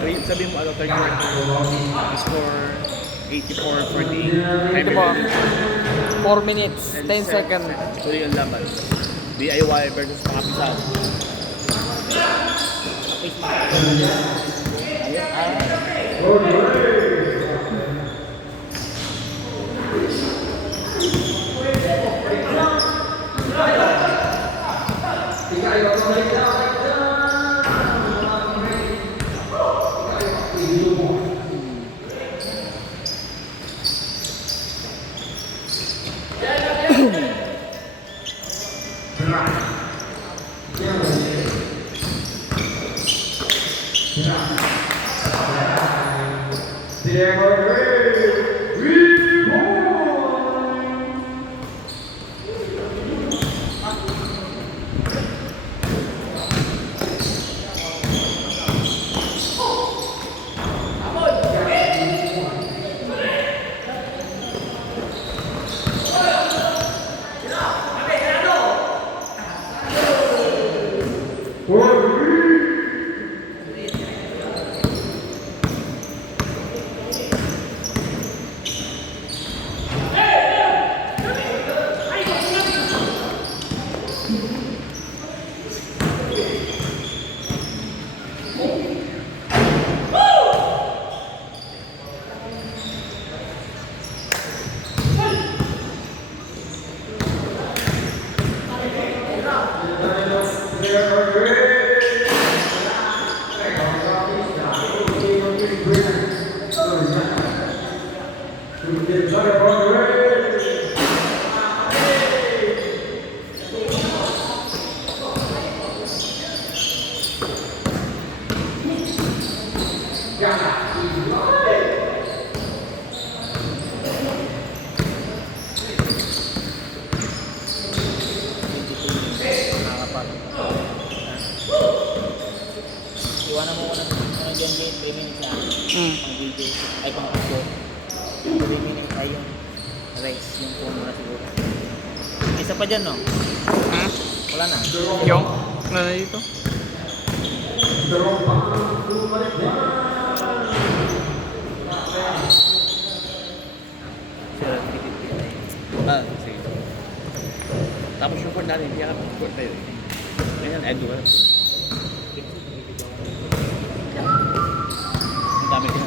Sabi mo ano, third quarter, score 84 for the Ito po, 4 minutes, 10 seconds. Tuloy ang laban. DIY versus mga pisan. Iwanan mo ko na dyan din, 3 minutes na pang video, ay pang upload. 3 minutes ay yung race, yung phone mo na siguro. Isa pa dyan, no? Wala na. Yung, ano na dito? Sige. Tapos yung court natin, hindi ka court tayo. Ngayon, Edward. Ang dami ko.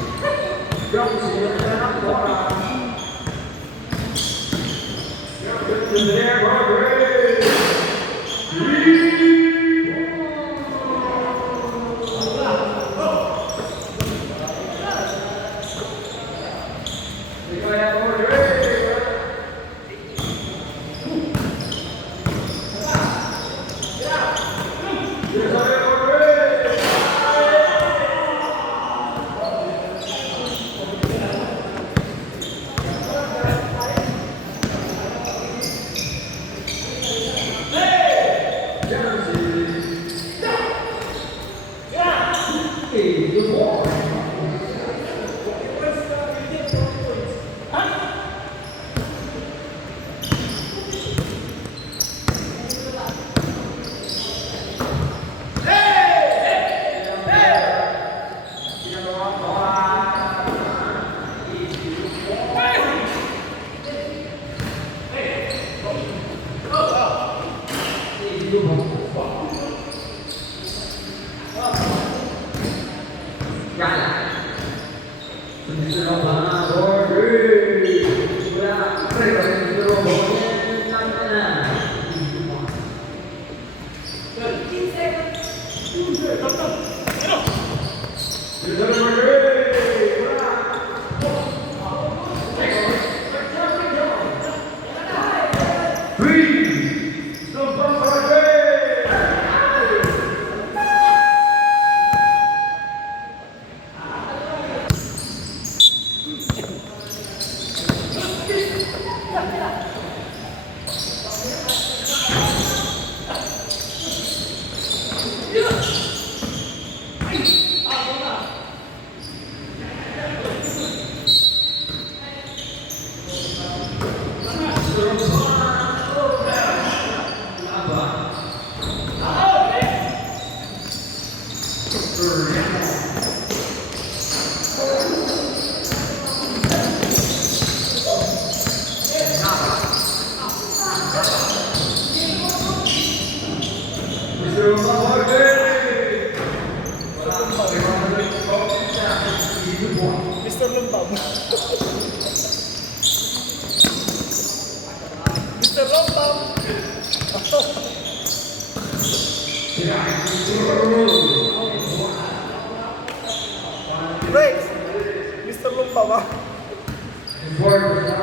Mr. Lumbam. Mr. Lumbam. Rex. Mr. Lumbam ah. Mr. Lumbam.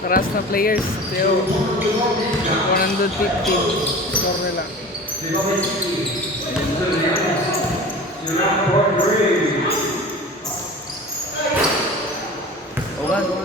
Taras na players. Pero 150 score nila. Wala na.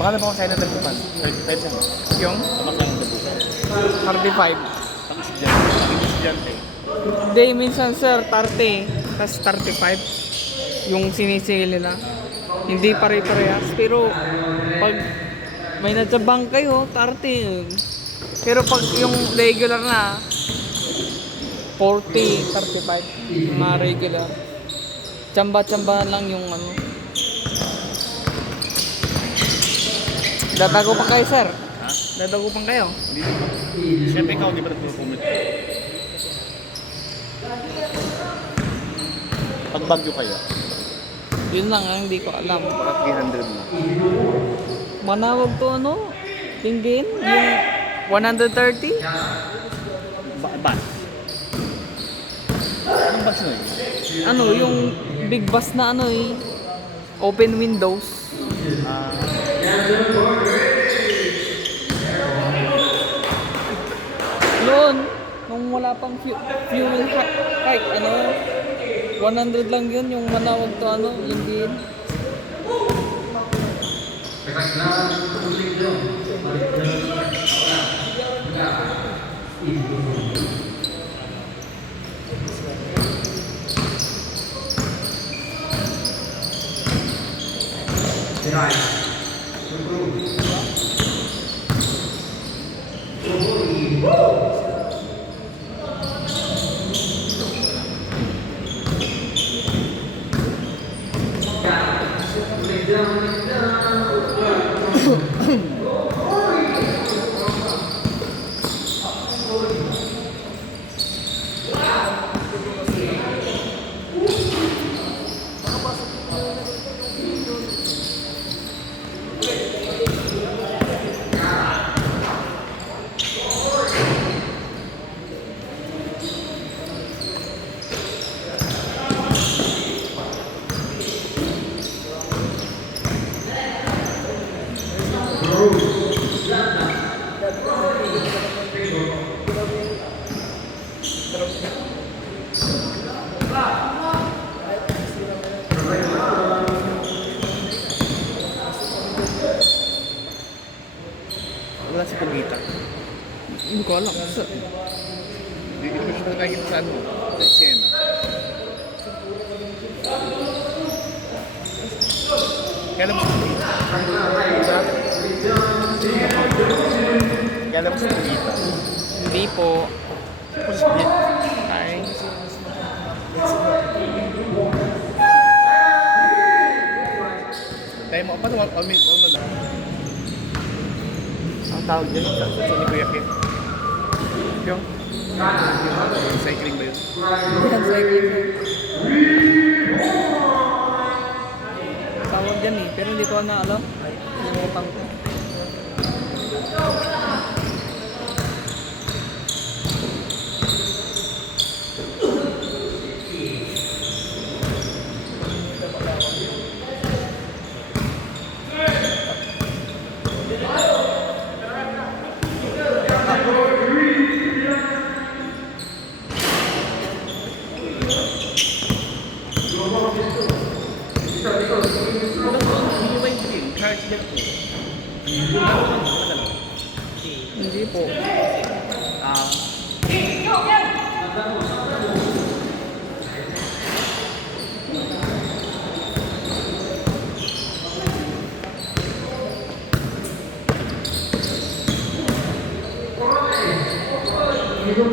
Baka na ba ako sa'yo ng dagupan? 35 siya. Yung Tamak lang ang dagupan. 35. Tapos dyan. Tapos dyan eh. Hindi, minsan sir, 30. Tapos 35. Yung sinisigil nila. Hindi pare-parehas. Pero pag may natsabang kayo, 30. Pero pag yung regular na, 40, 35. Mga regular. Tsamba-tsamba lang yung ano. Dadago pa kayo, sir? Ha? Dadago pa kayo? Hindi naman. Siyempre ikaw, di ba nagpupumit? Pag bagyo kayo, Yun lang ang hindi ko alam. baka 300 na. Manawag to ano? Tingin? Yung 130? Bus. Anong bus na Ano, yung big bus na ano eh. Open windows. Noon, nung wala pang fuel hike, ano, 100 lang yun, yung manawag to ano, hindi. Wala si Pagita. Hindi ko alam. Hindi ko siya nakikita sa ano, sa eksena. Kailan mo si Pagita? Kailan mo si Pagita? Hindi po. Ay. Tayo mo, paano one minute lang? Ang tawag dyan, sa ni Kuya Kit. Yung? Yung cycling ba yun? Tawag dyan eh, pero hindi ko na alam. Nalimutan ko. Hindi ba yung film? Charge Bell po. Hindi po. Wala.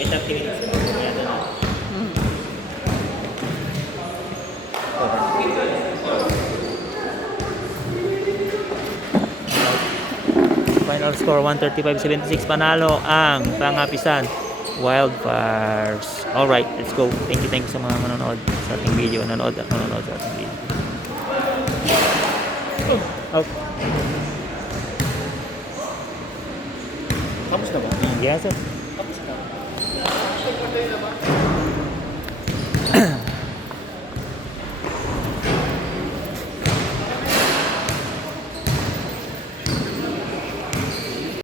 May 30 minutes. Kaya doon na. Final score 135-76, panalo ang Pangapisan Wildfires. Alright, let's go. Thank you sa mga manonood sa ating video. Nanonood sa ating video. Oh. Tapos na ba? Yes, sir. Tapos na.